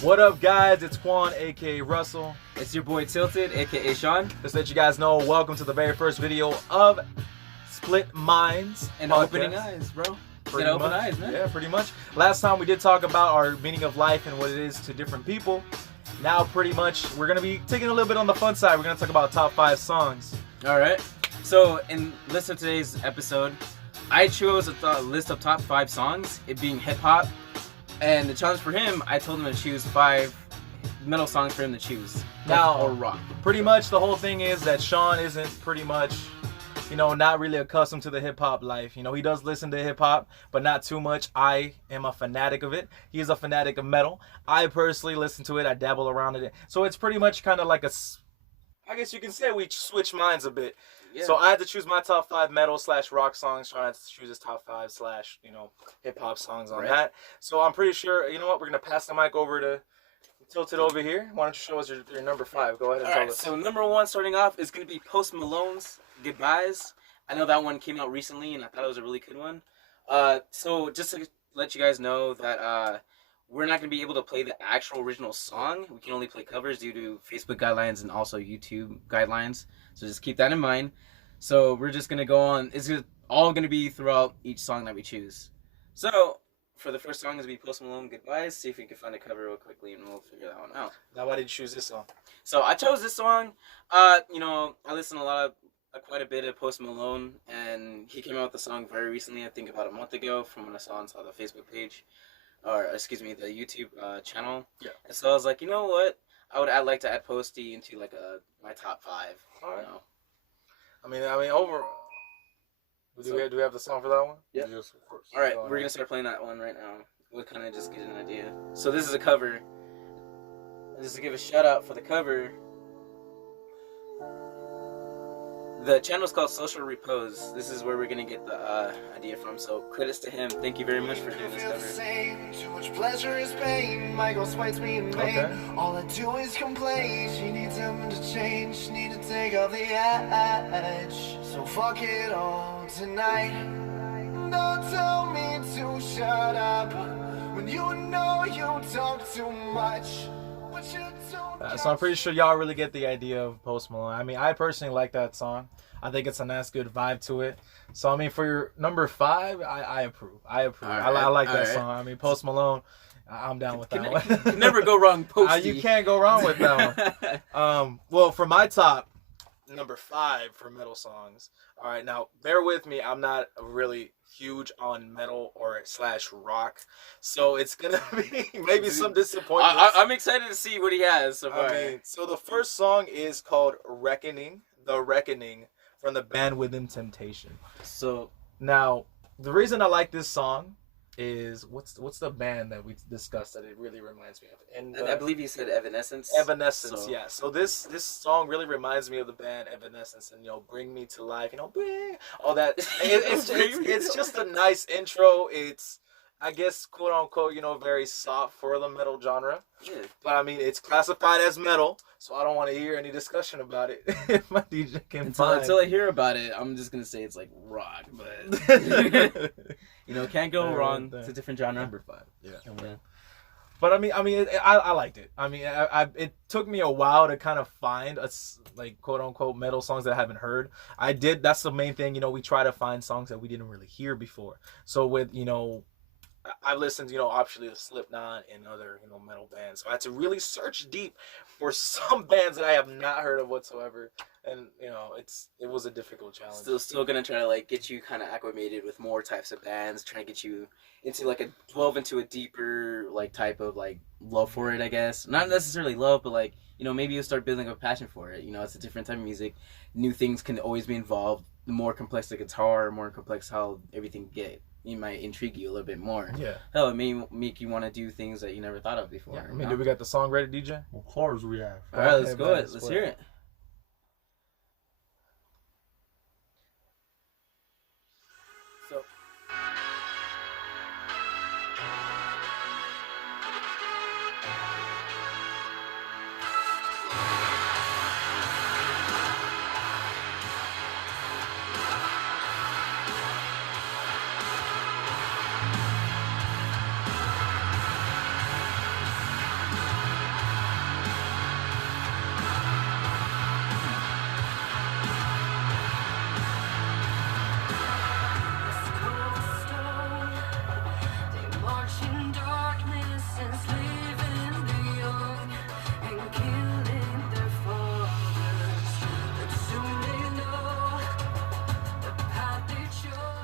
What up, guys? It's Quan, aka Russell. It's your boy Tilted, aka Sean. Just to let you guys know, welcome to the very first video of Split Minds And podcast. opening eyes, bro. Pretty open much. eyes, man. Yeah, pretty much. Last time we did talk about our meaning of life and what it is to different people. Now, pretty much, we're gonna be taking a little bit on the fun side. We're gonna talk about top 5 songs. All right. So, in list of today's episode, I chose a list of top 5 songs, it being hip hop. And the challenge for him, I told him to choose 5 metal songs for him to choose. Now, or rock. Pretty much the whole thing is that Sean isn't pretty much, not really accustomed to the hip hop life. He does listen to hip hop, but not too much. I am a fanatic of it. He is a fanatic of metal. I personally listen to it. I dabble around in it. So it's pretty much kind of like I guess you can say we switch minds a bit. Yeah. So I had to choose my top 5 metal / rock songs. Sean had to choose his top 5 / hip hop songs on that. So I'm pretty sure, you know what, we're going to pass the mic over to Tilted over here. Why don't you show us your number 5? Go ahead and tell us. So number 1 starting off is going to be Post Malone's Goodbyes. I know that one came out recently and I thought it was a really good one. So just to let you guys know that we're not going to be able to play the actual original song. We can only play covers due to Facebook guidelines and also YouTube guidelines. So just keep that in mind. So we're just going to go on. It's all going to be throughout each song that we choose. So for the first song is going to be Post Malone Goodbyes. See if we can find a cover real quickly and we'll figure that one out. Now, why did you choose this song? So I chose this song. I listen to quite a bit of Post Malone, and he came out with the song very recently, I think about a month ago, from when I saw the Facebook page, the YouTube channel. Yeah. And so I was like, you know what? I'd like to add Posty into my top 5. All right. You know? I mean, overall, do we have the song for that one? Yeah. Yes, of course. All right, we're gonna start playing that one right now. We'll kind of just get an idea. So this is a cover. Just to give a shout out for the cover. The channel's called Social Repose. This is where we're gonna get the idea from. So credits to him. Thank you very much for doing this cover. Too much pleasure is pain. My girl smites me in vain. Okay. All I do is complain. She needs him to change. She need to take off the edge. So fuck it all tonight. Don't tell me to shut up when you know you talk too much. But you don't. So I'm pretty sure y'all really get the idea of Post Malone. I mean, I personally like that song. I think it's a nice, good vibe to it. So I mean, for your number 5, I approve. I approve. All I right, like all that right. song. I mean, Post Malone, I'm down with that one. Can never go wrong, Posty. You can't go wrong with that one. Well, for my top number 5 for metal songs. All right, now bear with me. I'm not really huge on metal or / rock, so it's gonna be maybe some disappointment. I'm excited to see what he has so far. I mean, so the first song is called "Reckoning," The Reckoning, from the band Within Temptation. So Now, the reason I like this song is what's the band that we discussed that it really reminds me of? And I believe you said Evanescence. Evanescence, So- yeah. So this song really reminds me of the band Evanescence, and Bring Me to Life, bring all that. It's just a nice intro. It's, I guess, quote unquote, very soft for the metal genre. Yeah. But I mean, it's classified as metal, so I don't want to hear any discussion about it. If my DJ can Until I hear about it, I'm just gonna say it's like rock, but can't go wrong. It's a different genre. Number 5. Yeah. But I mean, I liked it. I mean, it took me a while to kind of find quote unquote metal songs that I haven't heard. I did. That's the main thing. We try to find songs that we didn't really hear before. So with I've listened, obviously to Slipknot and other, metal bands. So I had to really search deep for some bands that I have not heard of whatsoever. And, it was a difficult challenge. Still gonna try to get you kind of acclimated with more types of bands, trying to get you into delve into a deeper type of love for it, I guess. Not necessarily love, but maybe you'll start building a passion for it. It's a different type of music. New things can always be involved. The more complex the guitar, more complex how everything it might intrigue you a little bit more. Yeah. Hell, it may make you want to do things that you never thought of before. Yeah. I mean, do we got the song ready, DJ? Of course we have. All right, let's Okay, go. man, Let's hear it. So.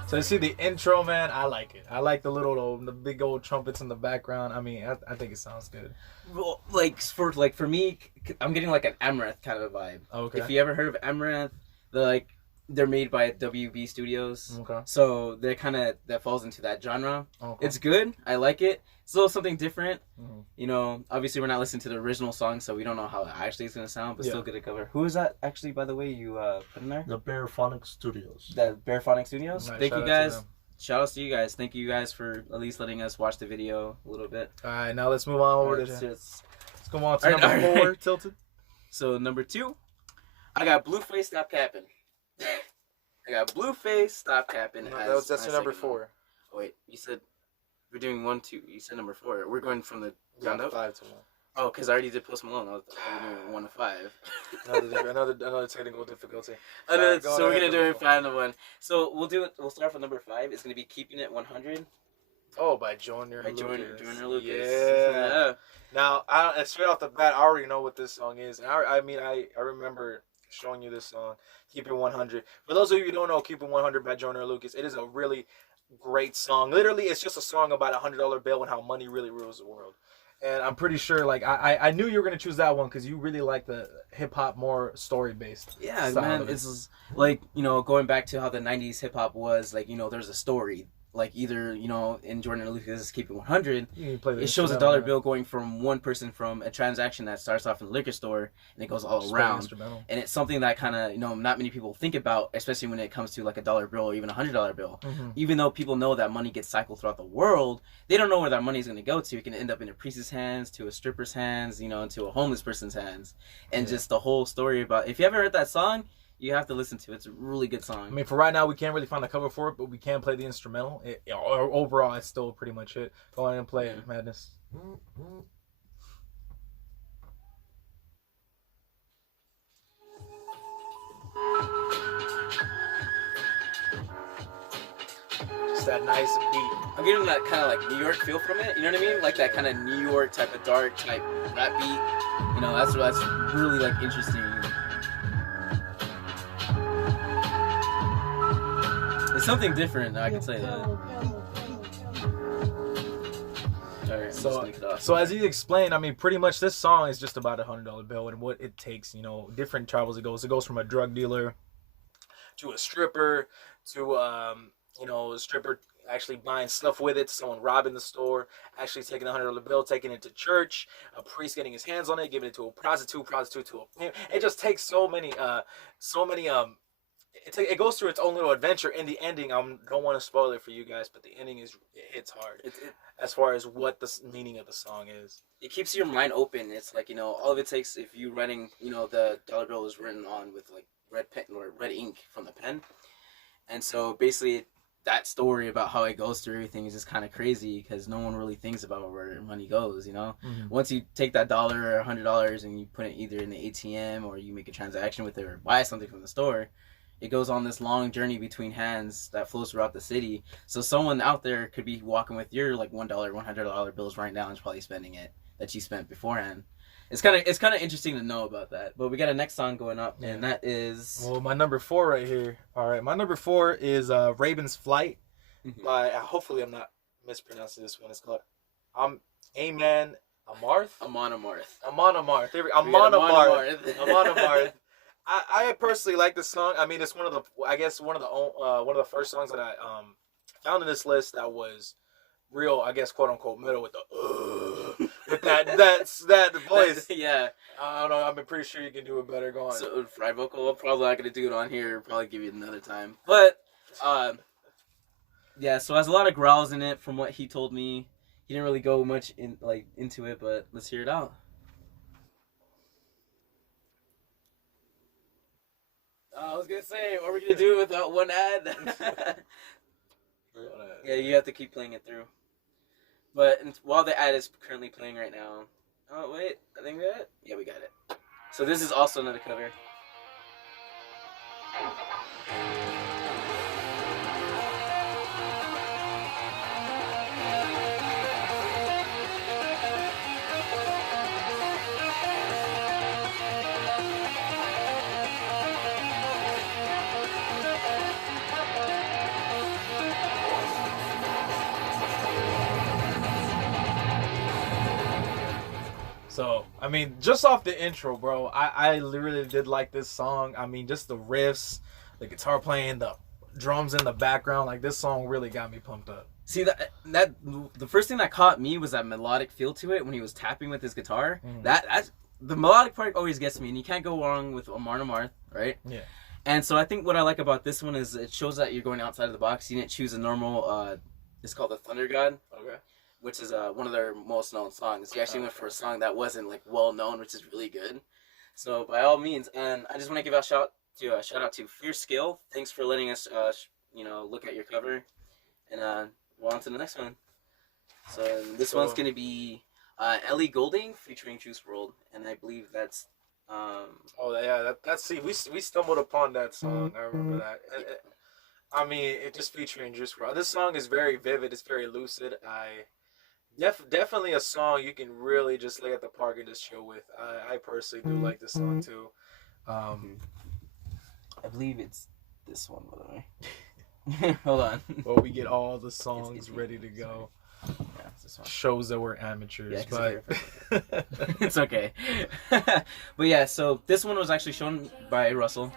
So you see the intro, man. I like it. I like the big old trumpets in the background. I mean, I think it sounds good. Well, for me, I'm getting like an Amaranth kind of a vibe. Okay. If you ever heard of Amaranth, they're made by WB Studios. Okay. So they're kind of that falls into that genre. Okay. It's good. I like it. It's a little something different. Mm-hmm. You know, obviously we're not listening to the original song, so we don't know how it actually is gonna sound, but Yeah. still good to cover. Who is that actually, by the way, you put in there? The Bearphonic Studios. The Bearphonic Studios. Nice. Thank Shout you out to guys. them. Shout outs to you guys. Thank you guys for at least letting us watch the video a little bit. All right, now let's move on over Alright, to. let's- Let's go on to Alright, number alright. 4, Tilted. So number 2, I got Blueface Stop Capping. I got Blueface Stop Capping. That's my your number second one. 4. Oh, wait, you said we're doing 1, 2. You said number 4. We're going from the ground up. 5 to 1. Oh, because I already did Post Malone. I was doing 1 to 5. Another technical difficulty. So go we're ahead, gonna do number it 5 to 1. So we'll do it. We'll start with number 5. It's gonna be Keeping It 100 Oh, by Joyner by Joyner Lucas. Yeah. Now, straight off the bat, I already know what this song is. And I remember showing you this song, Keep It 100. For those of you who don't know, Keep It 100 by Joyner Lucas, it is a really great song. Literally, it's just a song about a $100 bill and how money really rules the world. And I'm pretty sure, like, I knew you were going to choose that one because you really like the hip-hop more story-based. Yeah, style man. of it. It's like, you know, going back to how the 90s hip hop was, like, you know, there's a story. Like, either, you know, in Joyner Lucas' Keep It 100, You can play the it shows a instrumental, dollar man. bill going from one person from a transaction that starts off in the liquor store and it goes all Just play the around. instrumental. And it's something that kind of, you know, not many people think about, especially when it comes to like a dollar bill or even $100 bill. Mm-hmm. Even though people know that money gets cycled throughout the world, they don't know where that money is going to go to. It can end up in a priest's hands, to a stripper's hands, you know, into a homeless person's hands. And just the whole story about, if you haven't heard that song, you have to listen to it. It's a really good song. I mean, for right now, we can't really find a cover for it, but we can play the instrumental. Overall, it's still pretty much it. Go ahead and play it, Madness. Just that nice beat. I'm getting that kind of like New York feel from it. You know what I mean? Like that kind of New York type of dark type rap beat. You know, that's really like interesting. It's something different. I can say that. Alright, So as you explained, I mean, pretty much this song is just about $100 bill and what it takes. You know, different travels it goes. It goes from a drug dealer to a stripper to you know, a stripper actually buying stuff with it, someone robbing the store, actually taking a $100 bill, taking it to church, a priest getting his hands on it, giving it to a prostitute to a pimp. It just takes so many it goes through its own little adventure. In the ending, I don't want to spoil it for you guys, but the ending it hits hard as far as what the meaning of the song is. It keeps your mind open. It's like, you know, all of it takes, if you writing, you know, the dollar bill is written on with like red pen or red ink from the pen, and so basically that story about how it goes through everything is just kind of crazy because no one really thinks about where money goes, you know. Once you take that $100 or $100 and you put it either in the ATM or you make a transaction with it or buy something from the store, it goes on this long journey between hands that flows throughout the city. So someone out there could be walking with your like $1, $100 bills right now and is probably spending it that you spent beforehand. It's kind of interesting to know about that. But we got a next song going up, and that is... Well, my number 4 right here. All right, my number 4 is Raven's Flight by, hopefully I'm not mispronouncing this one. It's called Aman Amarth? Amon Amarth. Amon Amarth. There we go. Amon Amon Amarth. Amarth. Amon Amarth. I personally like this song. I mean, it's one of the first songs that I found in this list that was real, I guess, quote unquote metal with the with that voice. Yeah. I don't know. I'm pretty sure you can do it better. Go on. So fry vocal, I'm probably not gonna do it on here. Probably give you another time. But yeah. So it has a lot of growls in it, from what he told me. He didn't really go much into it, but let's hear it out. I was gonna say, what are we gonna do without one ad? Yeah, you have to keep playing it through. But while the ad is currently playing right now, oh wait, I think we got it. Yeah, we got it. So this is also another cover. So, I mean, just off the intro, bro, I literally did like this song. I mean, just the riffs, the guitar playing, the drums in the background. Like, this song really got me pumped up. See, that the first thing that caught me was that melodic feel to it when he was tapping with his guitar. That's the melodic part always gets me, and you can't go wrong with Amar Amarth, right? Yeah. And so I think what I like about this one is it shows that you're going outside of the box. You didn't choose a normal, it's called the Thunder God. Okay. Which is one of their most known songs. You actually went for a song that wasn't like well known, which is really good. So by all means, and I just want to give a shout out to Fierce Skill. Thanks for letting us, look at your cover, and we're on to the next one. So this one's gonna be Ellie Goulding featuring Juice WRLD, and I believe that's. That's we stumbled upon that song. I remember that. I mean, it just featuring Juice WRLD. This song is very vivid. It's very lucid. Definitely a song you can really just lay at the park and just chill with. I personally do like this song too. I believe it's this one, by the way. Hold on. Well, we get all the songs ready to go. Yeah, it's this one. Shows that we're amateurs, but it's okay. But yeah, so this one was actually shown by Russell,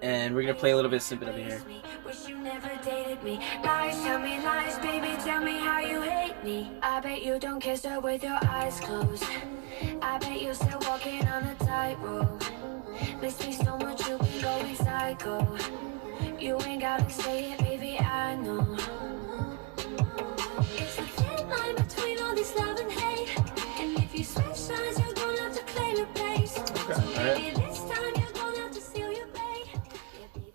and we're gonna play a little bit snippet of it here. Wish you never dated me. Lies, tell me lies, baby, tell me how you hate me. I bet you don't kiss her with your eyes closed. I bet you're still walking on a tightrope. Miss me so much you be going psycho. You ain't gotta say it, baby, I know. It's a thin line between all this love and hate. And if you switch sides, you're gonna have to claim your place. Okay. So maybe this time you're gonna have to seal your fate.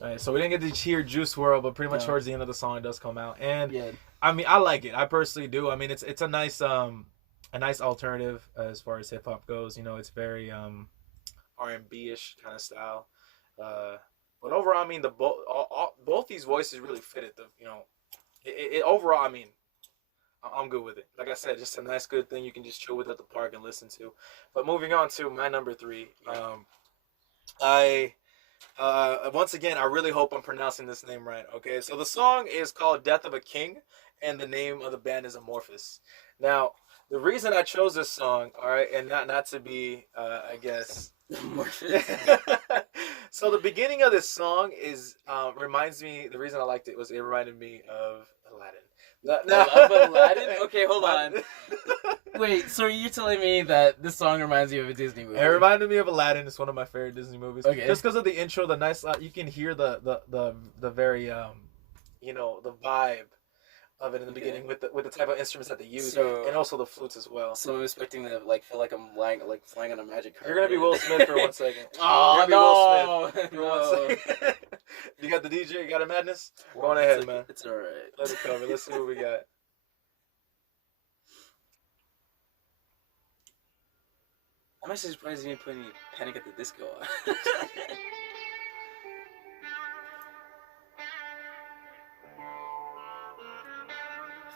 Alright, so we didn't get to hear Juice WRLD, but pretty much towards the end of the song it does come out, and I mean I like it. I personally do. I mean it's a nice alternative as far as hip hop goes. You know, it's very R&B ish kind of style. But overall, I mean both these voices really fit it. It overall, I mean, I'm good with it. Like I said, just a nice good thing you can just chill with at the park and listen to. But moving on to my number 3, once again, I really hope I'm pronouncing this name right. Okay, so the song is called "Death of a King," and the name of the band is Amorphous. Now, the reason I chose this song, all right, and not to be, I guess, so the beginning of this song is reminds me. The reason I liked it was it reminded me of Aladdin. Aladdin? Okay, hold on. Wait, so you're telling me that this song reminds you of a Disney movie? It reminded me of Aladdin. It's one of my favorite Disney movies. Okay. Just because of the intro, the nice, you can hear the very, the vibe of it in the beginning with the type of instruments that they use, and also the flutes as well. So I'm expecting to feel like I'm flying on a magic carpet. You're gonna be Will Smith for 1 second. Oh no! Will Smith for 1 second. You got the DJ. You got a madness. Go on ahead, man. It's alright. Let it cover. Let's see what we got. I'm actually surprised you didn't put any Panic at the Disco on.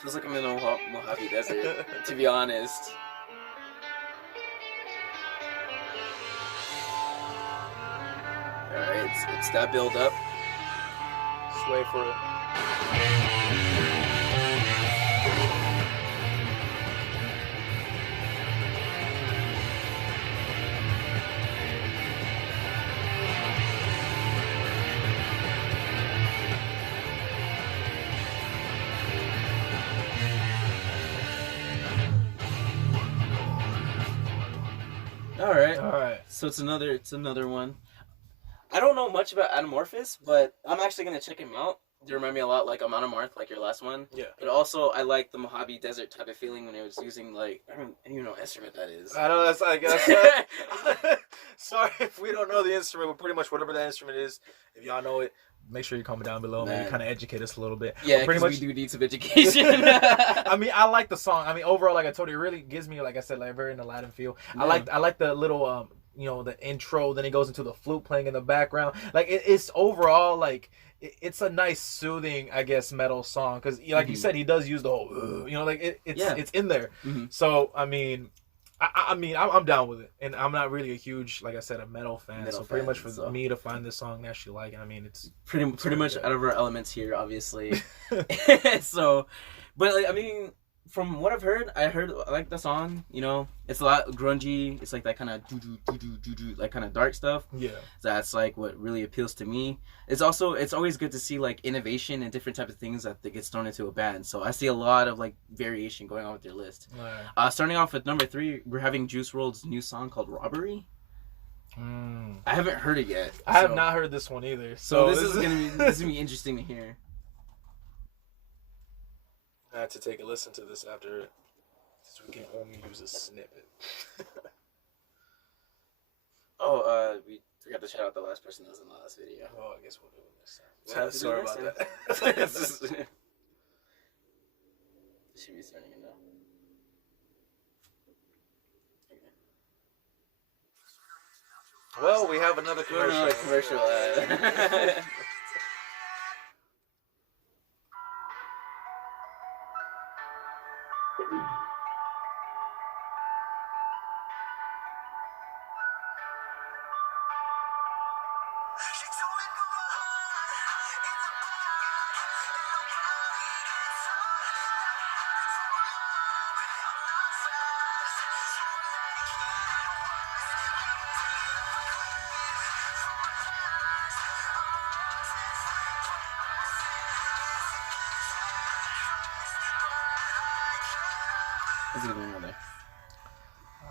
Feels like I'm in a Mojave Desert, to be honest. Alright, it's that build up. Just wait for it. All right. So it's another one. I don't know much about Anamorphous, but I'm actually gonna check him out. They remind me a lot like Amon Amarth, like your last one. Yeah. But also, I like the Mojave Desert type of feeling when it was using I don't even know what instrument that is. I know that's sorry if we don't know the instrument, but pretty much whatever that instrument is, if y'all know it, make sure you comment down below. Maybe kind of educate us a little bit. Yeah, pretty much we do need some education. I mean, I like the song. I mean, overall, like I told you, it really gives me, like I said, like very an Aladdin feel. Yeah. I like the little the intro. Then it goes into the flute playing in the background. Like it's overall like. It's a nice, soothing, I guess, metal song because, like you said, he does use the whole, it's in there. Mm-hmm. So I mean, I'm down with it, and I'm not really a huge, like I said, a metal fan. Pretty much for me to find this song and actually like it, I mean, it's pretty much out of our elements here, obviously. So, but I mean, from what I've heard, I like the song. You know, it's a lot grungy. It's like that kind of do like kind of dark stuff. Yeah. That's like what really appeals to me. It's always good to see like innovation and different types of things that gets thrown into a band. So I see a lot of like variation going on with your list. Right. Starting off with number 3, we're having Juice WRLD's new song called Robbery. I haven't heard it yet. I have not heard this one either. So this is gonna be interesting to hear. I had to take a listen to this after, since we can only use a snippet. We forgot to shout out the last person that was in the last video. Well, I guess we'll do it next time. We'll have to do Sorry it next about time. that. Should be starting it now. Well, we have another commercial. Commercial.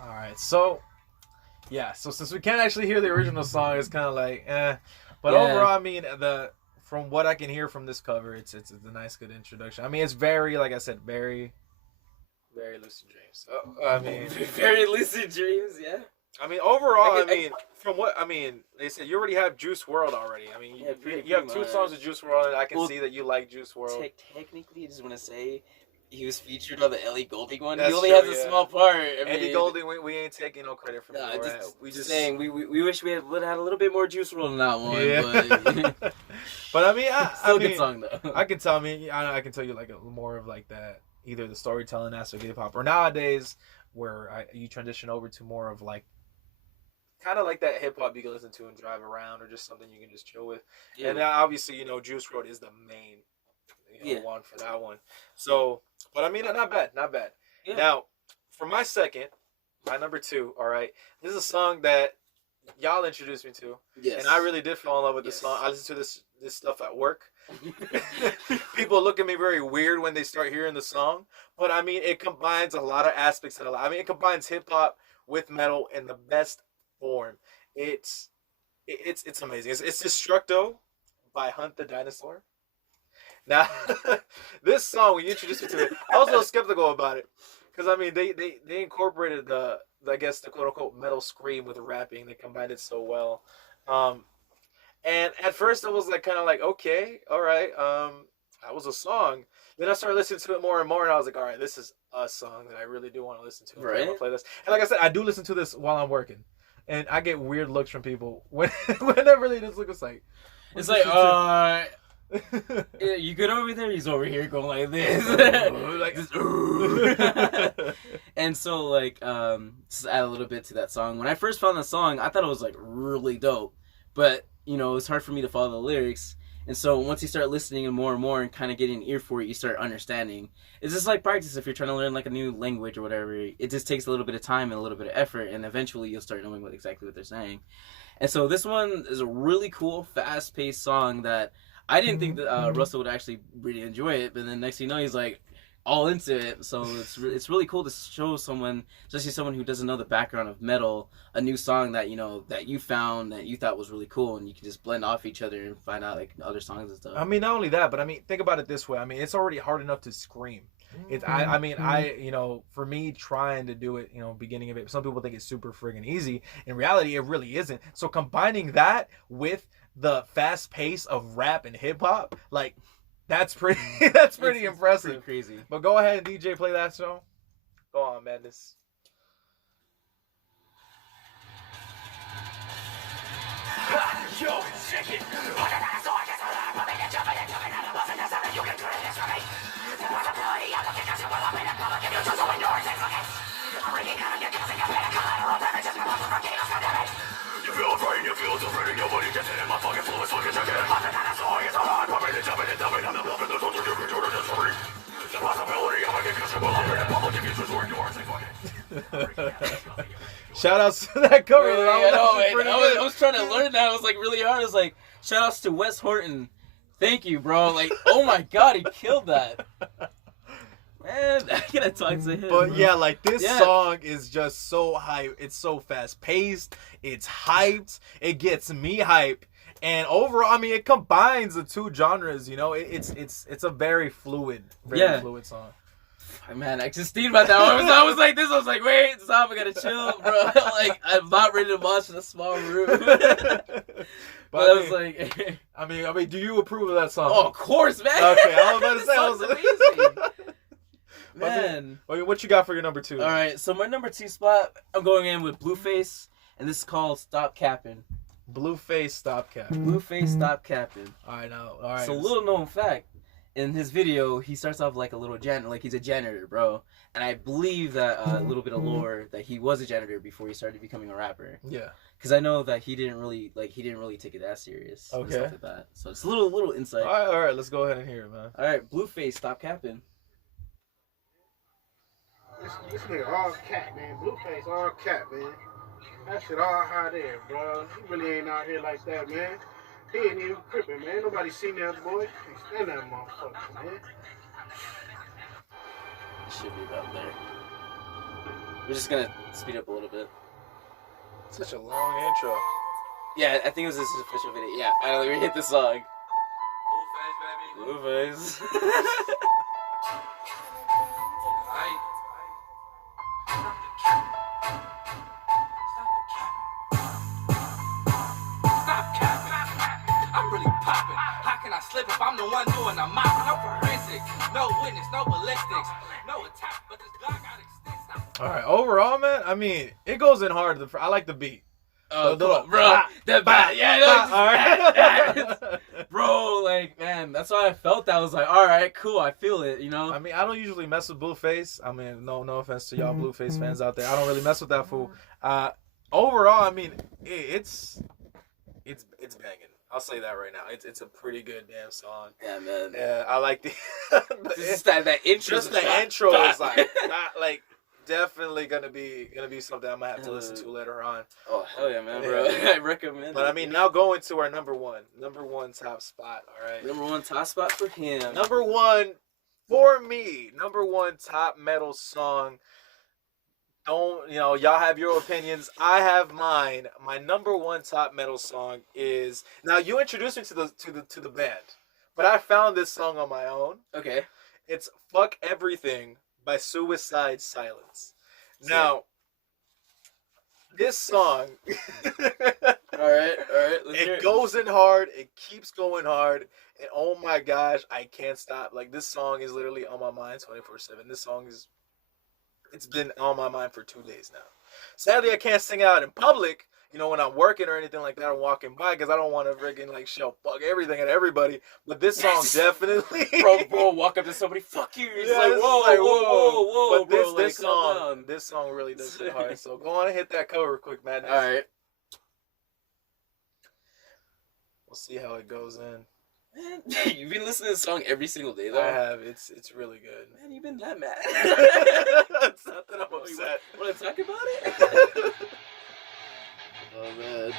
All right, so yeah, so since we can't actually hear the original song, it's kind of like, But overall, I mean, from what I can hear from this cover, it's a nice, good introduction. I mean, it's very, like I said, very, very lucid dreams. I mean, very lucid dreams, yeah. I mean, overall, from what they said you already have Juice WRLD already. I mean, you have 2 songs of Juice WRLD, and I can see that you like Juice WRLD. Technically, I just want to say he was featured on the Ellie Goulding one. That's he only true, has a small part. Eddie Goulding, we ain't taking no credit from him. We just saying we wish we would have had a little bit more Juice WRLD in that one. Yeah. But, but I mean, still a good song though. I can tell you like more of like that, either the storytelling aspect of hip hop, or nowadays where you transition over to more of like kind of like that hip hop you can listen to and drive around, or just something you can just chill with. Yeah. And obviously, Juice WRLD is the main one for that one. So, but I mean, not bad. Yeah. Now, for my number 2, all right, this is a song that y'all introduced me to. Yes. And I really did fall in love with this song. I listen to this stuff at work. People look at me very weird when they start hearing the song, but I mean, it combines a lot of aspects of it. I mean, it combines hip hop with metal in the best form. It's amazing. It's Destructo by Hunt the Dinosaur. Now, this song, when you introduced me to it, I was a little skeptical about it, because I mean, they incorporated the quote unquote metal scream with rapping. They combined it so well. And at first, I was like, kind of like, okay, all right, that was a song. Then I started listening to it more and more, and I was like, all right, this is a song that I really do want to listen to. Right. Play this. And like I said, I do listen to this while I'm working, and I get weird looks from people whenever they just look. It's like, you good over there? He's over here going like this. And so, like, just add a little bit to that song. When I first found the song, I thought it was like really dope, but it's hard for me to follow the lyrics. And so once you start listening and more and kind of getting an ear for it, you start understanding. It's just like practice. If you're trying to learn like a new language or whatever, it just takes a little bit of time and a little bit of effort, and eventually you'll start knowing exactly what they're saying. And so this one is a really cool, fast-paced song that I didn't think that Russell would actually really enjoy it, but then next thing you know, he's like all into it. So it's really cool to show someone, especially someone who doesn't know the background of metal, a new song that that you found that you thought was really cool, and you can just blend off each other and find out like other songs and stuff. I mean, not only that, but I mean, think about it this way. I mean, it's already hard enough to scream. For me trying to do it, beginning of it, some people think it's super friggin' easy. In reality, it really isn't. So combining that with the fast pace of rap and hip hop, like, that's pretty impressive. Pretty crazy. But go ahead and DJ, play that song. Go on, Madness. Yo, check it. You feel afraid, you feel so pretty, nobody gets it in my fucking flow, it's fucking chicken. It's a hard, I'm ready to jump in, I'm the bluff, and there's also different to the story. It's a possibility, I'm a good customer, Shout outs to that cover. Really, That was I know, actually man. pretty I was trying to learn that. It was like really hard. I was like, shout outs to Wes Horton. Thank you, bro. Like, oh my god, he killed that. Man, I gotta talk to him. But bro. yeah, like this Yeah. song is just so hype. It's so fast paced. It's hyped. It gets me hype. And overall, I mean, it combines the two genres. You know, it's a very fluid song. Man, I just thinking about that. I was like this. I was like, wait, stop. I gotta chill, bro. Like, I'm not ready to watch in a small room. But I was like, I mean, do you approve of that song? oh, of course, man. Okay, I was about to say, I was amazing. Man. Okay, what you got for your number 2? All right, so my number 2 spot, I'm going in with Blueface, and this is called "Stop Capping." Blueface, Stop Cap. Blueface, Stop Capping. All right. So, little known fact, in his video, he starts off like a little janitor, like he's a janitor, bro. And I believe that a little bit of lore that he was a janitor before he started becoming a rapper. Yeah. Because I know that he didn't really take it that serious. And Okay. stuff like that. So it's a little insight. All right. Let's go ahead and hear it, man. All right, Blueface, Stop Capping. This nigga all cat, man. Blueface all cat, man. That shit all hot air, bro. He really ain't out here like that, man. He ain't even crippin', man. Nobody seen that boy. Can't stand that motherfucker, man. It should be about there. We're just gonna speed up a little bit. Such a long intro. Yeah, I think it was his official video. Yeah, finally we hit the song. Blueface, baby. Blueface. Slip if I'm the one doing the mopping. No forensics, no witness, no ballistics, no attack, but this Glock got extents. All right. Overall, man, I mean, it goes in hard. I like the beat. Oh, The- come on, the- bro. That bad. Yeah, that was all right. bro, like, man, that's why I felt that. I was like, all right, cool, I feel it, you know? I mean, I don't usually mess with Blueface. I mean, no offense to y'all Blueface fans out there. I don't really mess with that fool. Overall, I mean, it's banging. I'll say that right now. It's a pretty good damn song. Yeah, man. Yeah, I like the Just that intro. just the intro is like not like definitely gonna be something I might have to listen to later on. Oh, hell yeah, man, bro. Yeah. I recommend But it. I mean, now going to our number one top spot. All right, Number 1 top spot for him. number 1 for me. Number 1 top metal song. Don't y'all have your opinions. I have mine. My number 1 top metal song is, now you introduced me to the band, but I found this song on my own. Okay. It's "Fuck Everything" by Suicide Silence. Now, this song, All right. Let's hear it goes in hard. It keeps going hard, and oh my gosh, I can't stop. Like, this song is literally on my mind 24/7. This song it's been on my mind for 2 days now. Sadly, I can't sing out in public, when I'm working or anything like that or walking by, because I don't want to freaking like shout "fuck everything" at everybody. But this song definitely, bro, walk up to somebody, fuck you. It's Yeah, like, this is whoa, like, whoa, But bro, this like, calm song, down. this song really does hit hard. So go on and hit that cover quick, man. All right. We'll see how it goes in. Man, you've been listening to this song every single day, though. I have. It's really good. Man, you've been that mad. It's not that I'm upset. Want to talk about it? Oh, man.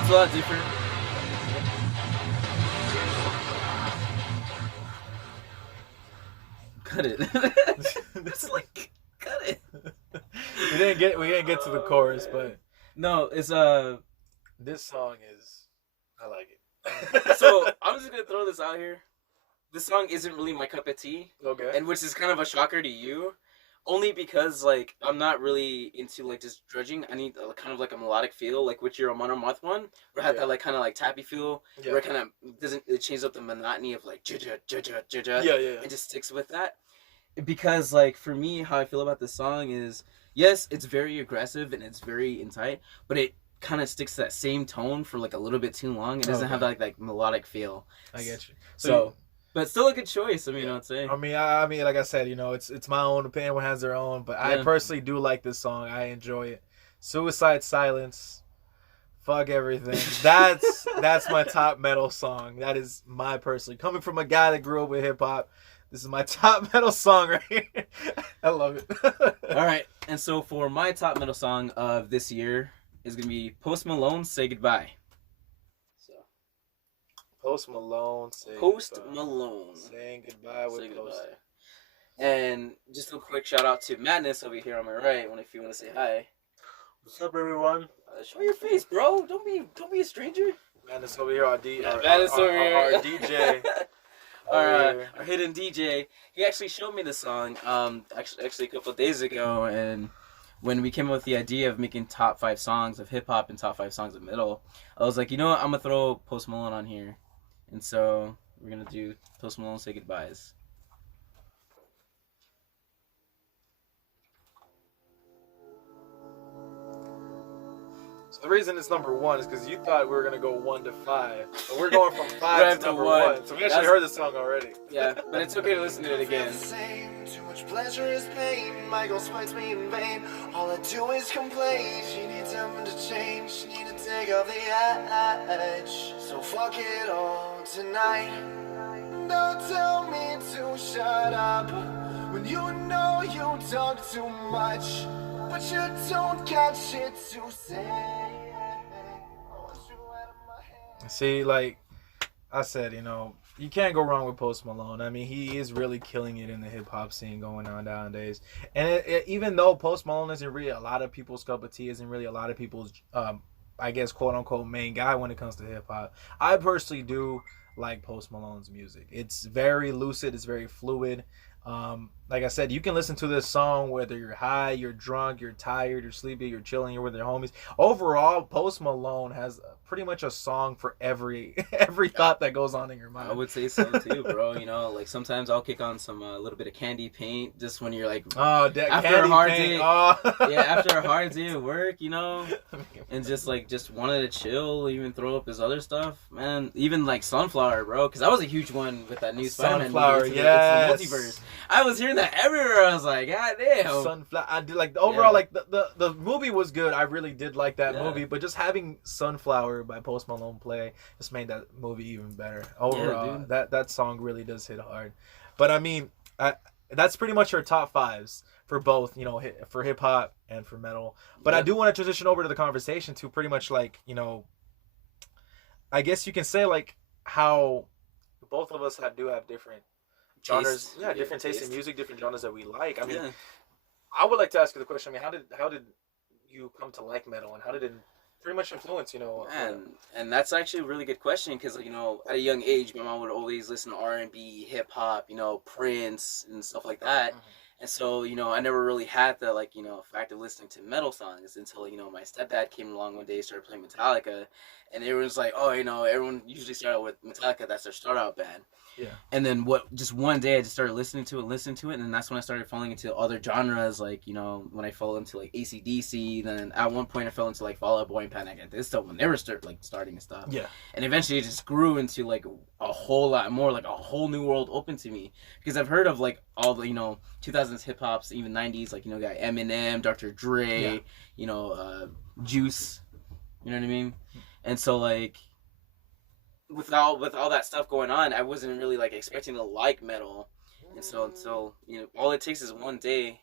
It's a lot different. Cut it. It's like, cut it. We didn't get to the chorus, but No, it's this song is, I like it. So I'm just gonna throw this out here. This song isn't really my cup of tea, Okay. and which is kind of a shocker to you, only because like I'm not really into like just drudging. I need kind of like a melodic feel, like with your Amon Moth one, where I have Yeah. that like kind of like tappy feel, Yeah. where it kind of it changes up the monotony of like ja Yeah. and just sticks with that. Because like for me, how I feel about this song is, yes, it's very aggressive and it's very in tight, but it kind of sticks to that same tone for like a little bit too long. It doesn't have Okay. like melodic feel. I get you. So But still a good choice. I mean, I'd say. I mean, like I said, it's my own opinion. Everyone has their own, but I Yeah. personally do like this song. I enjoy it. Suicide Silence, fuck everything. That's my top metal song. That is my personally coming from a guy that grew up with hip hop. This is my top metal song right here. I love it. All right, and so for my top metal song of this year is gonna be Post Malone's "Say Goodbye." So Post Malone. Malone Saying goodbye with "Say Post. Goodbye." And just a quick shout out to Madness over here on my right. If you want to say hi, What's up, everyone? show your face, bro. Don't be a stranger. Madness over here, our DJ. Our hidden DJ. He actually showed me the song actually a couple of days ago, and when we came up with the idea of making top 5 songs of hip hop and top 5 songs of metal, I was like, you know what, I'm gonna throw Post Malone on here, and so we're gonna do Post Malone "Say Goodbyes." So the reason it's number 1 is because you thought we were gonna go 1 to 5, but we're going from 5 Right to to number 1. 1. So we actually heard the song already. Yeah, but it's okay to listen to it again. Too much pleasure is pain. My girl smites me in vain. All I do is complain. She needs someone to change. She need to take off the edge. So fuck it all tonight. Don't tell me to shut up when you know you talk too much, but you don't got shit to say. See, like I said, you can't go wrong with Post Malone. I mean, he is really killing it in the hip hop scene going on nowadays. And even though Post Malone isn't really a lot of people's cup of tea, isn't really a lot of people's, I guess, quote unquote, main guy when it comes to hip hop, I personally do like Post Malone's music. It's very lucid, it's very fluid. Like I said, you can listen to this song whether you're high, you're drunk, you're tired, you're sleepy, you're chilling, you're with your homies. Overall, Post Malone has pretty much a song for every thought that goes on in your mind. I would say so too, bro. Like sometimes I'll kick on some little bit of Candy Paint just when you're like after a hard day. Yeah, after a hard day of work, and just wanted to chill, even throw up his other stuff, man. Even like Sunflower, bro, because I was a huge one with that new Spider-Man Sunflower, movie. yes. It's the multiverse. I was hearing that everywhere. I was like, God damn. Sunflower. I did like overall, like the movie was good. I really did like that movie, but just having Sunflower by Post Malone play just made that movie even better. Overall, that song really does hit hard. But I mean, that's pretty much our top 5s for both, for hip hop and for metal. But I do want to transition over to the conversation to pretty much like, I guess you can say like how both of us do have different genres, different tastes in music, different genres that we like. I mean, I would like to ask you the question. I mean, how did you come to like metal, and how did it pretty much influence, And that's actually a really good question because, at a young age, my mom would always listen to R&B, hip hop, Prince and stuff like that. And so, I never really had the, fact of listening to metal songs until, my stepdad came along one day, started playing Metallica, and everyone's like, oh, everyone usually started with Metallica, that's their start-out band. Yeah. And then just one day I just started listening to it, and then that's when I started falling into other genres, like, when I fell into, like, AC/DC, then at one point I fell into, like, Fall Out Boy and Panic at this stuff when they were starting and stuff. Yeah. And eventually it just grew into, like, a whole lot more, like, a whole new world open to me. Because I've heard of, like, all the, 2000s hip-hops, even 90s, like, got Eminem, Dr. Dre, Juice, you know what I mean? And so, like, with all that stuff going on, I wasn't really like expecting to like metal, and so until all it takes is one day,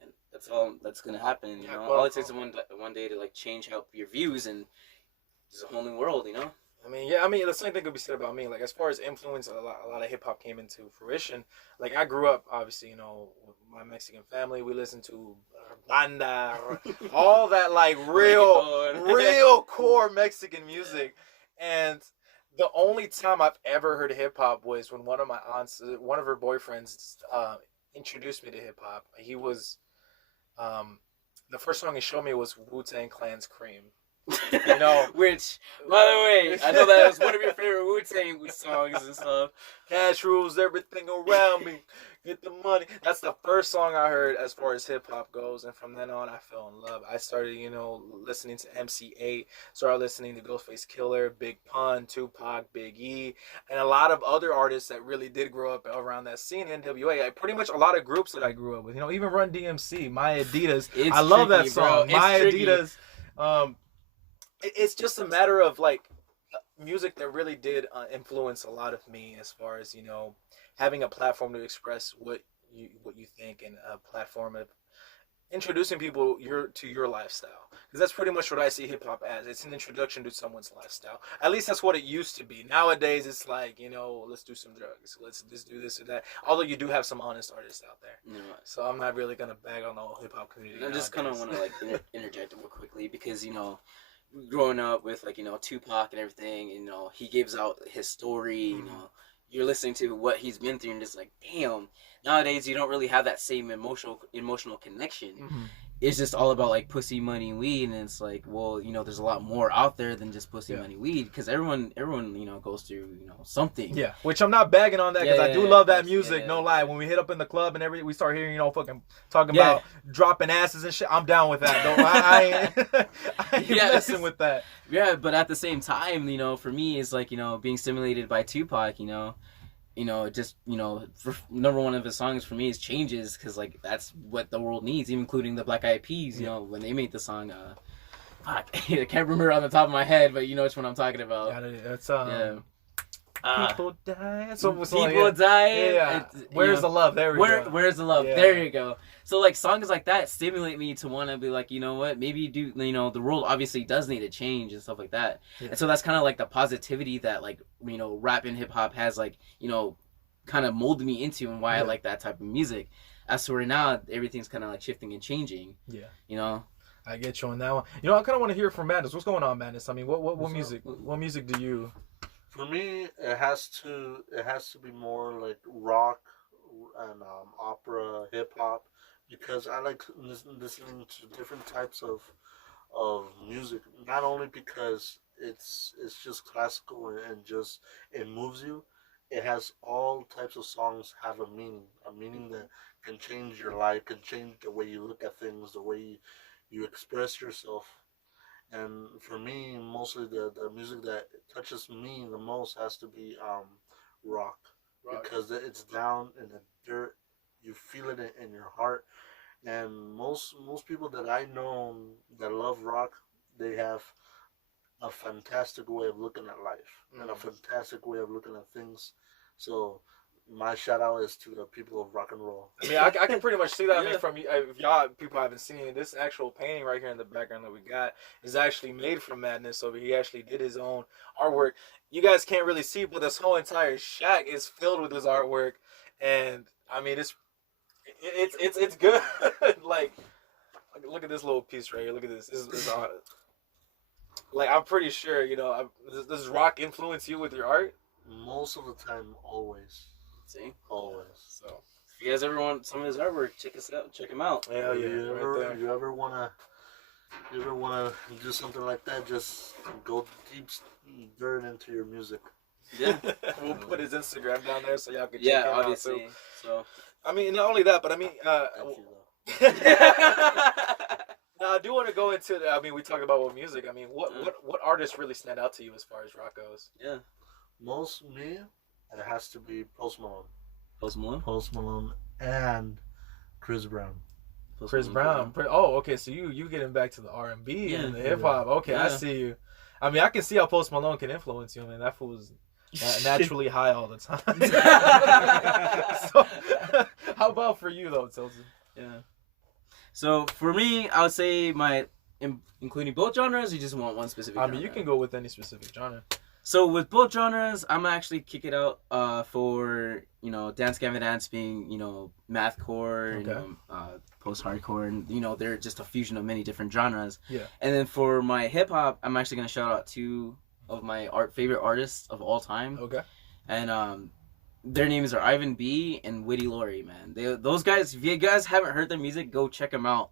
and that's all that's gonna happen. All it takes is one day to like change out your views, and it's a whole new world. I mean, the same thing could be said about me. Like, as far as influence, a lot of hip hop came into fruition. Like, I grew up, obviously, with my Mexican family. We listened to banda, all that, like, real core Mexican music. And the only time I've ever heard hip hop was when one of my aunts, one of her boyfriends, introduced me to hip hop. He was, the first song he showed me was Wu-Tang Clan's Cream. You know, which, by the way, I know that was one of your favorite Wu-Tang songs and stuff. cash rules everything around me. Get the money. That's the first song I heard as far as hip hop goes, and from then on, I fell in love. I started, listening to MC8, started listening to Ghostface Killer, Big Pun, Tupac, Big E, and a lot of other artists that really did grow up around that scene. NWA, pretty much a lot of groups that I grew up with. Even Run DMC, My Adidas. It's I love tricky, that song, bro. My It's tricky. Adidas. It's just a matter of like music that really did influence a lot of me as far as having a platform to express what you think, and a platform of introducing people to your lifestyle, because that's pretty much what I see hip hop as. It's an introduction to someone's lifestyle. At least that's what it used to be. Nowadays it's like, let's do some drugs, let's just do this or that, although you do have some honest artists out there. So I'm not really gonna bag on the whole hip hop community. I just kind of want to like interject real quickly, because growing up with like Tupac and everything, he gives out his story. You're listening to what he's been through, and just like, damn. Nowadays, you don't really have that same emotional connection. It's just all about like pussy, money, weed, and it's like, well, there's a lot more out there than just pussy, money, weed, because everyone, goes through something. Yeah, which I'm not bagging on that, because I do love that music. No lie, when we hit up in the club and we start hearing fucking talking about dropping asses and shit, I'm down with that. Though I ain't messing with that. Yeah, but at the same time, for me, it's like being stimulated by Tupac. For number one of his songs for me is Changes, because like that's what the world needs, including the Black Eyed Peas. When they made the song, I can't remember on the top of my head, but you know which one I'm talking about. Yeah, that's people die. People die. Yeah. Where's the love? There we go. Where's the love? Yeah. There you go. So like songs like that stimulate me to want to be like, what? Maybe the world obviously does need to change and stuff like that. Yeah. And so that's kind of like the positivity that like rap and hip hop has like kind of molded me into, and why I like that type of music. As to where now everything's kind of like shifting and changing. Yeah. I get you on that one. I kind of want to hear from Madness. What's going on, Madness? I mean, what music? What music do you? For me, it has to be more like rock and opera, hip hop, because I like listening to different types of music. Not only because it's just classical and just it moves you. It has all types of songs have a meaning that can change your life, can change the way you look at things, the way you express yourself. And for me, mostly the music that touches me the most has to be rock, because it's down in the dirt. You feel it in your heart. And most people that I know that love rock, they have a fantastic way of looking at life and a fantastic way of looking at things. So my shout out is to the people of rock and roll. I mean, I can pretty much see that. I mean, from if y'all people haven't seen it, this actual painting right here in the background that we got is actually made from Madness. So he actually did his own artwork. You guys can't really see, but this whole entire shack is filled with his artwork, and I mean, it's good. Like, look at this little piece right here. Look at this. This is like, I'm pretty sure does rock influence you with your art? Most of the time, always. See? Always. So, if you guys ever want some of his artwork, check us out. Check him out. Hell yeah. You ever wanna do something like that? Just go deep dirt into your music. Yeah. We'll put his Instagram down there so y'all can check him obviously. out too. So I mean, not only that, but I mean, now I do want to go into. I mean, we talked about what music. I mean, what artists really stand out to you as far as rock goes? Yeah. It has to be Post Malone. Post Malone And Chris Brown. Chris Brown. Oh, okay. So you getting back to the R&B and the hip hop. Okay, I see you. I mean, I can see how Post Malone can influence you. I mean, that fool's naturally high all the time. So, how about for you though, Tilton? Yeah. So for me, I would say including both genres. You just want one specific genre? I mean, you can go with any specific genre. So with both genres, I'm gonna actually kick it out for Dance Gavin Dance being mathcore, post-hardcore, and they're just a fusion of many different genres. Yeah. And then for my hip hop, I'm actually gonna shout out two of my favorite artists of all time. Okay. And their names are Ivan B and Witty Laurie. Man, those guys. If you guys haven't heard their music, go check them out.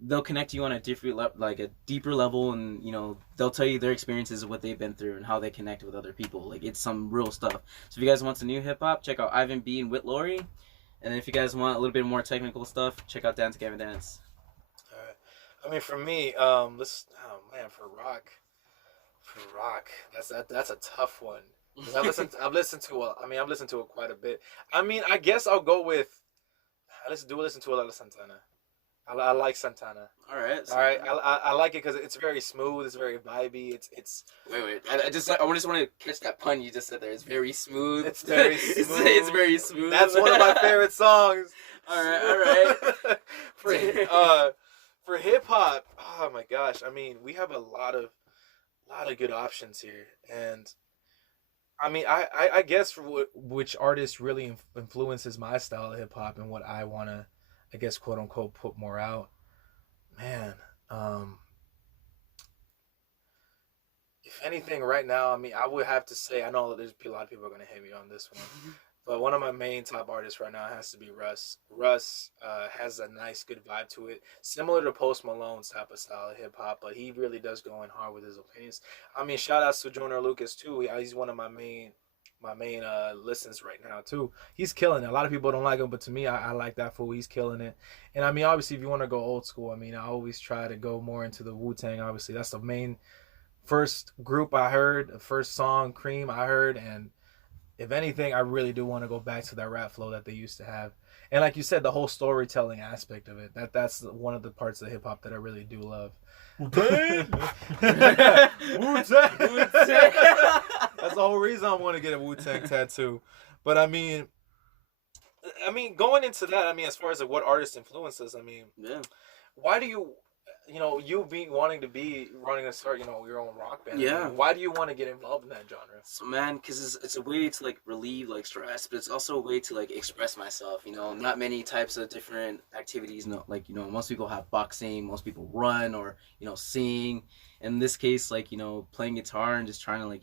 they'll connect you on a different like a deeper level, and you know they'll tell you their experiences of what they've been through and how they connect with other people. Like it's some real stuff. So if you guys want some new hip hop, check out Ivan B and Whit Laurie. And then if you guys want a little bit more technical stuff, check out Dance Gavin Dance. All right. I mean, for me, oh man, for rock, that's a tough one. 'Cause I've listened to I've listened to it quite a bit. I mean, I guess I'll go with I listen to a lot of Santana. I like Santana. All right. All right, I like it because it's very smooth. It's very vibey. It's. Wait. I just want to catch that pun you just said there. It's very smooth. It's very smooth. it's very smooth. That's one of my favorite songs. All right. for hip hop, oh my gosh! I mean, we have a lot of good options here, and I mean, I guess for which artist really influences my style of hip hop and what I want to, I guess, quote unquote, put more out. Man, if anything, right now, I mean, I would have to say, I know there's a lot of people are gonna hate me on this one, but one of my main top artists right now has to be Russ. Russ has a nice, good vibe to it, similar to Post Malone's type of style of hip hop, but he really does go in hard with his opinions. I mean, shout outs to Joyner Lucas too. He's one of my main listens right now too. He's killing it. A lot of people don't like him, but to me, I like that fool. He's killing it. And I mean, obviously, if you want to go old school, I mean, I always try to go more into the Wu-Tang. Obviously, that's the main first group I heard, the first song, Cream, I heard. And if anything, I really do want to go back to that rap flow that they used to have. And like you said, the whole storytelling aspect of it, that's one of the parts of hip hop that I really do love. Wu-Tang! Wu-Tang! That's the whole reason I want to get a Wu-Tang tattoo. But I mean, going into that, I mean, as far as like what artists influences, I mean, Yeah. why do you being wanting to start, your own rock band? Yeah. I mean, why do you want to get involved in that genre? So man, because it's a way to like relieve like stress, but it's also a way to like express myself. You know, not many types of different activities. No, like most people have boxing, most people run or sing. In this case, like playing guitar and just trying to like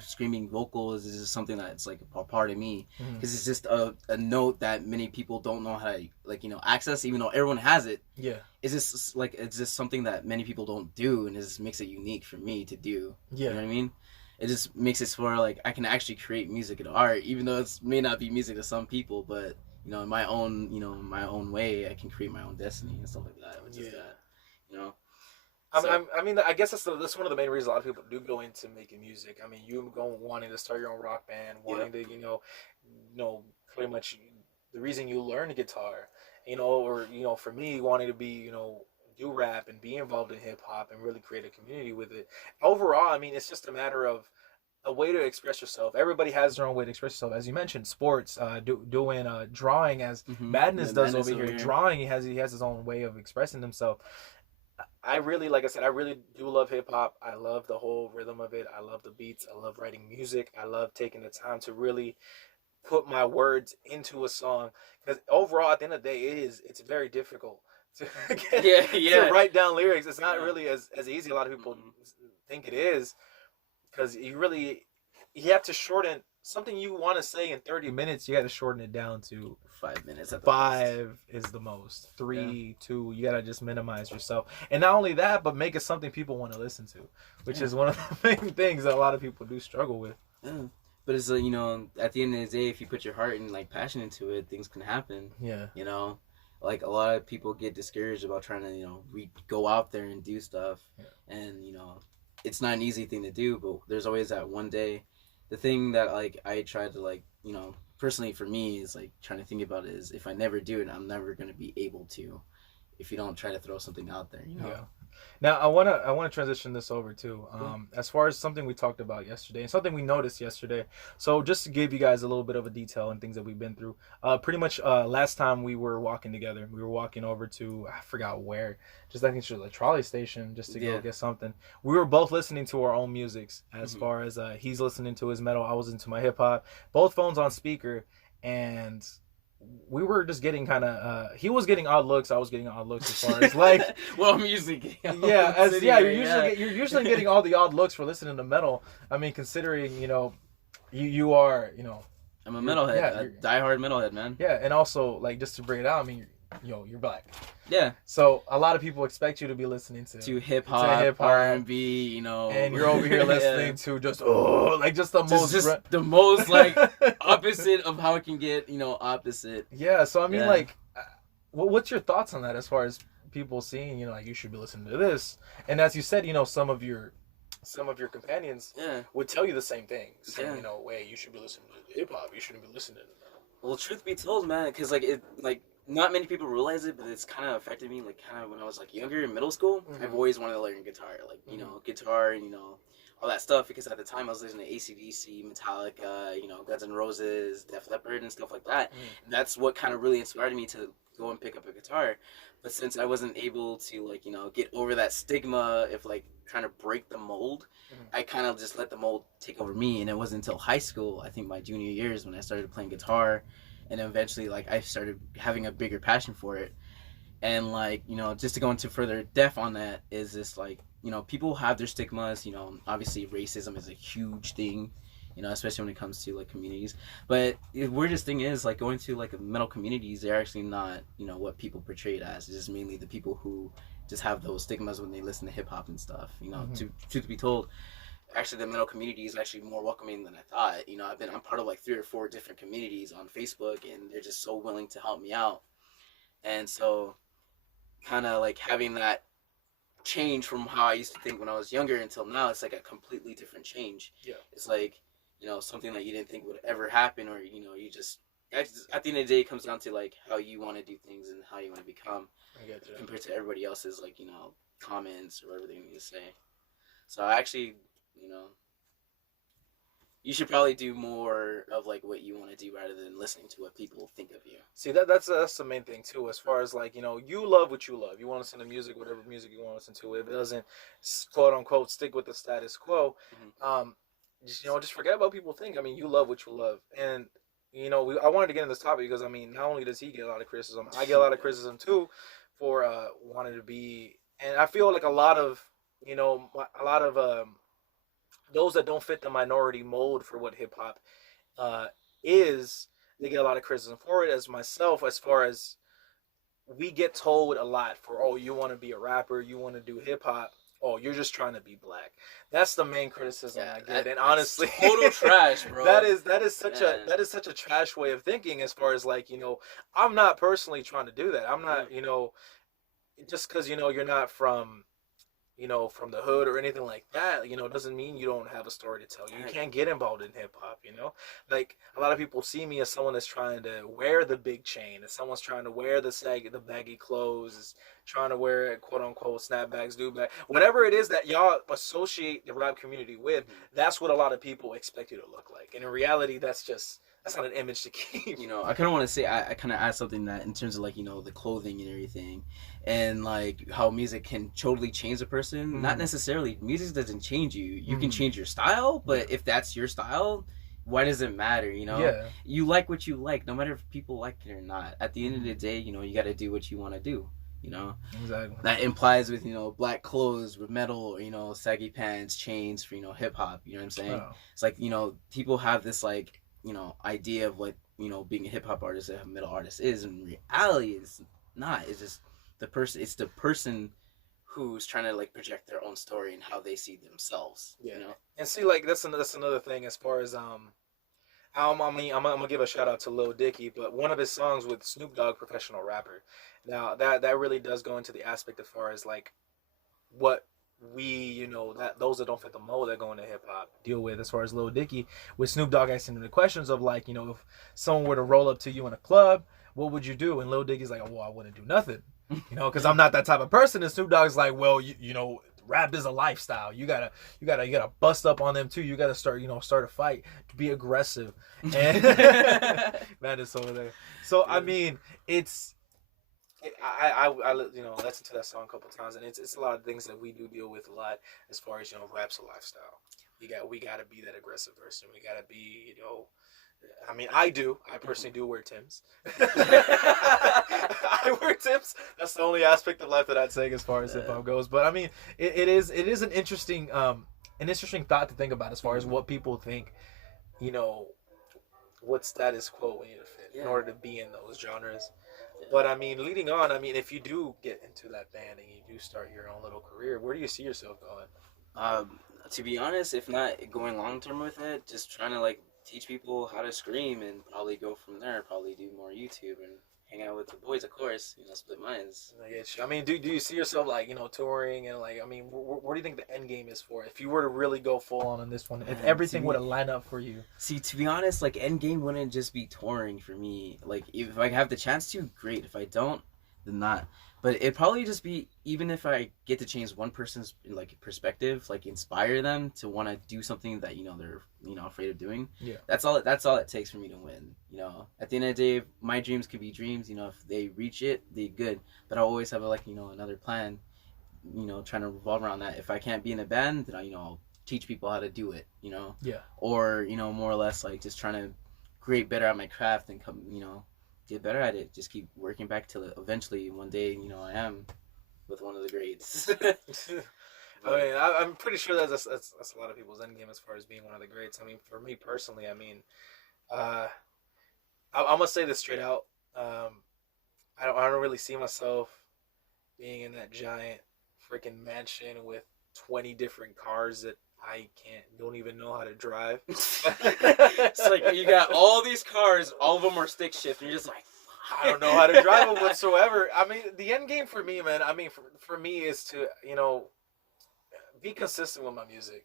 screaming vocals is just something that's like a part of me, because it's just a note that many people don't know how to like access, even though everyone has it. Yeah. It's just something that many people don't do, and it just makes it unique for me to do. Yeah. You know what I mean? It just makes it so like I can actually create music and art, even though it may not be music to some people, but in my own way, I can create my own destiny and stuff like that. Which is that, I mean, I guess that's one of the main reasons a lot of people do go into making music. I mean, you go wanting to start your own rock band, wanting to, pretty much the reason you learn guitar, or for me, wanting to be, do rap and be involved in hip hop and really create a community with it. Overall, I mean, it's just a matter of a way to express yourself. Everybody has their own way to express yourself. As you mentioned, sports, doing drawing, as Madness does over here. Drawing, he has his own way of expressing himself. I really, like I said, I really do love hip hop. I love the whole rhythm of it. I love the beats. I love writing music. I love taking the time to really put my words into a song. Because overall, at the end of the day, it's very difficult to to write down lyrics. It's not really as easy. A lot of people think it is, because you have to shorten something you want to say in 30 minutes. You got to shorten it down to 5 minutes. Five is the most. 3, 2. You gotta just minimize yourself, and not only that, but make it something people want to listen to, which is one of the main things that a lot of people do struggle with. Yeah, but it's at the end of the day, if you put your heart and like passion into it, things can happen. Yeah. Like a lot of people get discouraged about trying to go out there and do stuff, and it's not an easy thing to do. But there's always that one day. The thing that like I try to like personally for me is like trying to think about it is, if I never do it, I'm never going to be able to, if you don't try to throw something out there, Yeah. Now I want to transition this over too. As far as something we talked about yesterday and something we noticed yesterday. So just to give you guys a little bit of a detail and things that we've been through. Pretty much last time we were walking together, we were walking over to, I forgot where, just I think it was a trolley station just to go get something. We were both listening to our own musics. As far as he's listening to his metal, I was into my hip hop. Both phones on speaker, and we were just getting kind of he was getting odd looks, I was getting odd looks as far as like music. You're usually getting all the odd looks for listening to metal. I mean, considering you are I'm a metalhead, a diehard metalhead, man. Yeah, and also like just to bring it out, I mean, you're black. Yeah. So a lot of people expect you to be listening to hip hip-hop, hop, R&B, you know. and you're over here listening to just the most like opposite of how it can get, you know, opposite. Yeah, so I mean, Yeah. like, what's your thoughts on that as far as people seeing, you know, like you should be listening to this, and as you said, you know, some of your companions Yeah. would tell you the same thing, saying, Yeah. you know, hey, you should be listening to hip hop, you shouldn't be listening to that. Well, truth be told, man, because like not many people realize it, but it's kind of affected me. Like kind of when I was like younger in middle school, I've always wanted to learn guitar, like you know, guitar and you know all that stuff. Because at the time I was listening to AC/DC, Metallica, you know, Guns N' Roses, Def Leppard, and stuff like that. And that's what kind of really inspired me to go and pick up a guitar. But since I wasn't able to like you know get over that stigma of like trying to break the mold, I kind of just let the mold take over me. And it wasn't until high school, I think my junior years, when I started playing guitar. And eventually, like, I started having a bigger passion for it. And, like, you know, just to go into further depth on that is this, like, you know, people have their stigmas. You know, obviously racism is a huge thing, you know, especially when it comes to, like, communities. But the weirdest thing is, like, going to, like, metal communities, they're actually not, you know, what people portray it as. It's just mainly the people who just have those stigmas when they listen to hip-hop and stuff. You know, to be told, actually the metal community is actually more welcoming than I thought. You know, I'm part of like 3 or 4 different communities on Facebook, and they're just so willing to help me out. And so kind of like having that change from how I used to think when I was younger until now, it's like a completely different change. Yeah. It's like, you know, something that you didn't think would ever happen, or, you know, you just, at the end of the day, it comes down to like how you want to do things and how you want to become compared to everybody else's, like, you know, comments or whatever they need to say. So I actually, you know, you should probably do more of like what you want to do rather than listening to what people think of you. See, that's the main thing too, as far as like, you know, you love what you love. You want to listen to music, whatever music you want to listen to. If it doesn't, quote unquote, stick with the status quo, just, you know, just forget about what people think. I mean, you love what you love, and you know, I wanted to get in this topic because I mean, not only does he get a lot of criticism, I get a lot of criticism too for wanting to be, and I feel like a lot of, you know, those that don't fit the minority mold for what hip hop is, they get a lot of criticism for it. As myself, as far as we get told a lot for, oh, you want to be a rapper, you want to do hip hop, oh, you're just trying to be black. That's the main criticism I get, and honestly, total trash, bro. that is such a trash way of thinking. As far as like, you know, I'm not personally trying to do that. I'm not, you know, just because, you know, you're not from, you know, from the hood or anything like that, you know, doesn't mean you don't have a story to tell. You can't get involved in hip hop, you know? Like, a lot of people see me as someone that's trying to wear the big chain, as someone's trying to wear the baggy clothes, is trying to wear, quote unquote, snapbacks, do-bag. Whatever it is that y'all associate the rap community with, that's what a lot of people expect you to look like. And in reality, that's not an image to keep. You know, I kind of want to say, I kind of add something that in terms of like, you know, the clothing and everything, and like how music can totally change a person. Not necessarily. Music doesn't change you. You can change your style, but if that's your style, why does it matter? You know, you like what you like, no matter if people like it or not. At the end of the day, you know, you got to do what you want to do. You know, exactly. That implies with, you know, black clothes, with metal, or, you know, saggy pants, chains for, you know, hip hop. You know what I'm saying? Oh. It's like, you know, people have this like, you know, idea of what, you know, being a hip hop artist, a metal artist is. In reality, it's not. It's just it's the person who's trying to like project their own story and how they see themselves. You know. And see, like that's another thing as far as I'm gonna give a shout out to Lil Dicky, but one of his songs with Snoop Dogg, Professional Rapper. Now that really does go into the aspect as far as like what we, you know, that those that don't fit the mold that go into hip hop deal with, as far as Lil Dicky, with Snoop Dogg asking him the questions of like, you know, if someone were to roll up to you in a club, what would you do? And Lil Dicky's like, oh, well, I wouldn't do nothing, you know, because I'm not that type of person. And Snoop Dogg's like, well, you know, rap is a lifestyle. You gotta bust up on them too. You gotta start a fight, to be aggressive. And man, it's over there. So I mean, I you know, listen to that song a couple times, and it's a lot of things that we do deal with a lot as far as, you know, rap's a lifestyle. We gotta be that aggressive person. We gotta be, you know, I mean, I personally do wear Timbs. I wear Timbs. That's the only aspect of life that I'd say as far as hip hop goes. But I mean, it is an interesting thought to think about as far as what people think, you know, what status quo we need to fit in order to be in those genres. But I mean, leading on, I mean, if you do get into that band and you do start your own little career, where do you see yourself going? To be honest, if not going long term with it, just trying to like teach people how to scream and probably go from there. Probably do more YouTube and hang out with the boys, of course. Split minds. I get you. I mean, do you see yourself like touring and like I mean, what do you think the end game is for? If you were to really go full on this one, if Man, everything to would me- have lined up for you, See, to be honest, like Endgame wouldn't just be touring for me. Like if I have the chance to, great. If I don't, then not. But it'd probably just be even if I get to change one person's like perspective, like inspire them to want to do something that they're afraid of doing. Yeah. That's all. That's all it takes for me to win. At the end of the day, my dreams could be dreams. If they reach it, they good. But I always have another plan. Trying to revolve around that. If I can't be in a band, then I'll teach people how to do it. Yeah. Or more or less like just trying to create better at my craft and come get better at it. Just keep working back till eventually one day I am with one of the greats. I mean, I'm pretty sure that's a lot of people's end game as far as being one of the greats. I mean, for me personally, I mean, I'm gonna say this straight out. I don't really see myself being in that giant freaking mansion with 20 different cars that I don't even know how to drive. It's like you got all these cars, all of them are stick shift, and you're just like, I don't know how to drive them whatsoever. I mean, the end game for me, man. I mean, for me is to be consistent with my music.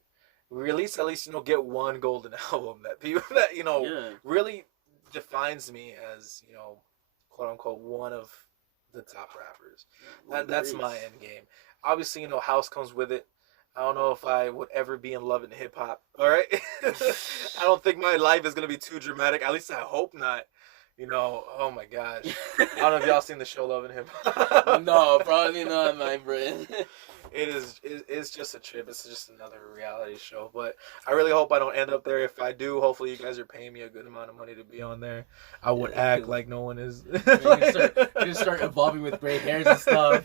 Release at least get one golden album that people that really defines me as quote unquote one of the top rappers. That's my end game. Obviously, house comes with it. I don't know if I would ever be in love in hip hop. All right, I don't think my life is gonna be too dramatic. At least I hope not. Oh my gosh. I don't know if y'all seen the show Love and Hip Hop. No, probably not, my friend. It's just a trip. It's just another reality show. But I really hope I don't end up there. If I do, hopefully you guys are paying me a good amount of money to be on there. I would act like no one is. You can start evolving with gray hairs and stuff.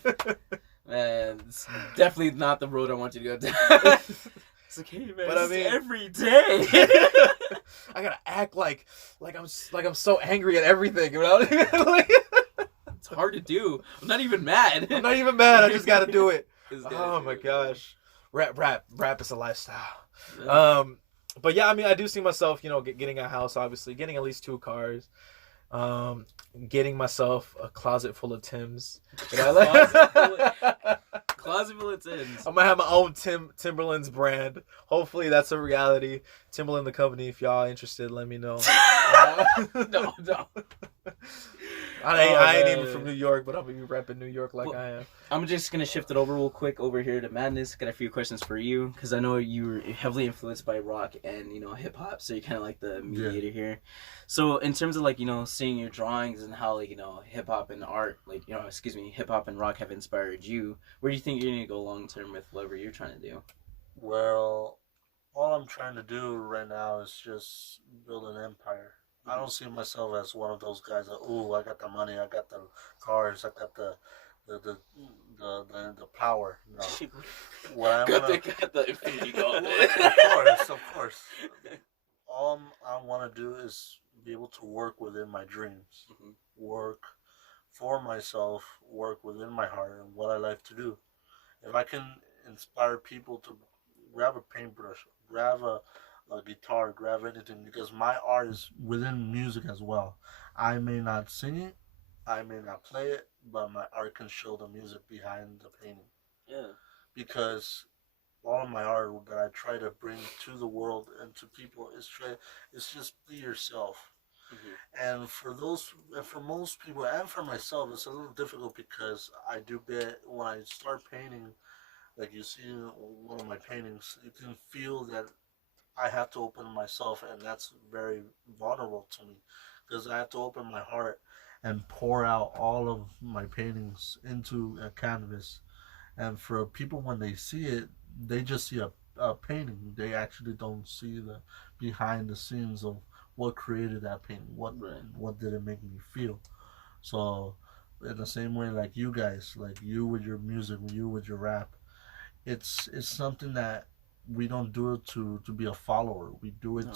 Man, it's definitely not the road I want you to go down. It's like, hey man, But I this mean- is every day. I gotta act like I'm so angry at everything. It's hard to do. I'm not even mad. I'm not even mad. I just gotta do it. It's Oh my gosh, rap is a lifestyle. Yeah. But yeah, I mean, I do see myself, getting a house, obviously, getting at least 2 cars, getting myself a closet full of Timbs. Closet full of Timbs. I'm gonna have my own Timberlands brand. Hopefully, that's a reality. Timberland, the company. If y'all interested, let me know. No. I ain't even man. from New York, but I'm gonna be repping New York like Well, I am. I'm just gonna shift it over real quick over here to Madness. Got a few questions for you because I know you were heavily influenced by rock and hip hop, so you're kind of like the mediator here. So in terms of like seeing your drawings and how like hip hop and art, like hip hop and rock have inspired you, where do you think you're gonna go long term with whatever you're trying to do? Well, all I'm trying to do right now is just build an empire. I don't see myself as one of those guys that, I got the money, I got the cars, I got the power. No. What I wanna, got the infinity gauntlet. of course. All I want to do is be able to work within my dreams, work for myself, work within my heart and what I like to do. If I can inspire people to grab a paintbrush, grab a guitar, grab anything, because my art is within music as well. I may not sing it, I may not play it, but my art can show the music behind the painting. Yeah. Because all of my art that I try to bring to the world and to people is just be yourself. And for most people and for myself, it's a little difficult because I do get when I start painting, like you see in one of my paintings, you can feel that I have to open myself, and that's very vulnerable to me because I have to open my heart and pour out all of my paintings into a canvas. And for people, when they see it, they just see a painting. They actually don't see the behind the scenes of what created that painting. What did it make me feel? So in the same way, like you guys, like you with your music, you with your rap, it's something that we don't do it to be a follower. We do it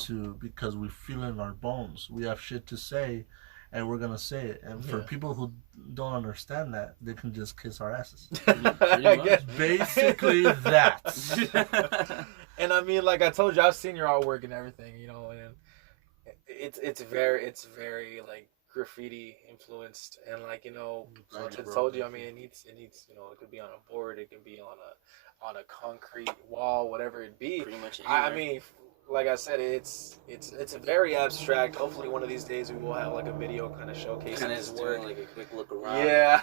because we feel it in our bones. We have shit to say, and we're gonna say it. And for Yeah. people who don't understand that, they can just kiss our asses. I guess. Basically that. And I mean, like I told you, I've seen your artwork and everything, you know, and it's very like graffiti influenced, and like, you know, Thank like you, I bro. told you, I mean, it needs, you know, it could be on a board, it can be on a concrete wall, whatever it be. Pretty much. I anywhere. mean, like I said, it's a very abstract. Hopefully, one of these days we will have like a video kind of showcasing kind of his just work. doing like a quick look around. Yeah,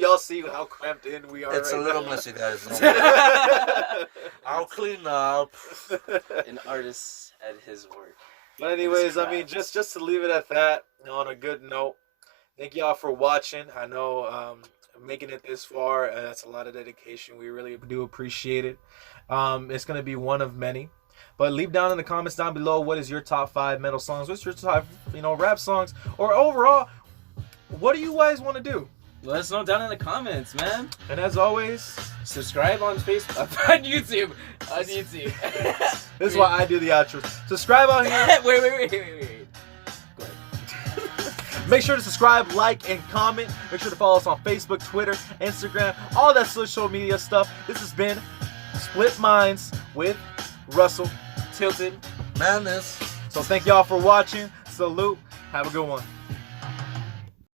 y'all see how cramped in we are. It's a right little now. messy, guys. Don't worry. I'll clean up. An artist at his work. But anyways, His I mean, craft. just to leave it at that, on a good note. Thank y'all for watching. I know making it this far, that's a lot of dedication. We really do appreciate it. It's gonna be one of many. But leave down in the comments down below, what is your top 5 metal songs? What's your top, rap songs? Or overall, what do you guys want to do? Let us know down in the comments, man. And as always, Subscribe on Facebook, on YouTube, this is why I do the outros. Subscribe out here. wait. Go ahead. Make sure to subscribe, like, and comment. Make sure to follow us on Facebook, Twitter, Instagram, all that social media stuff. This has been Split Minds with Russell. Tilted. Madness. So thank y'all for watching. Salute. Have a good one.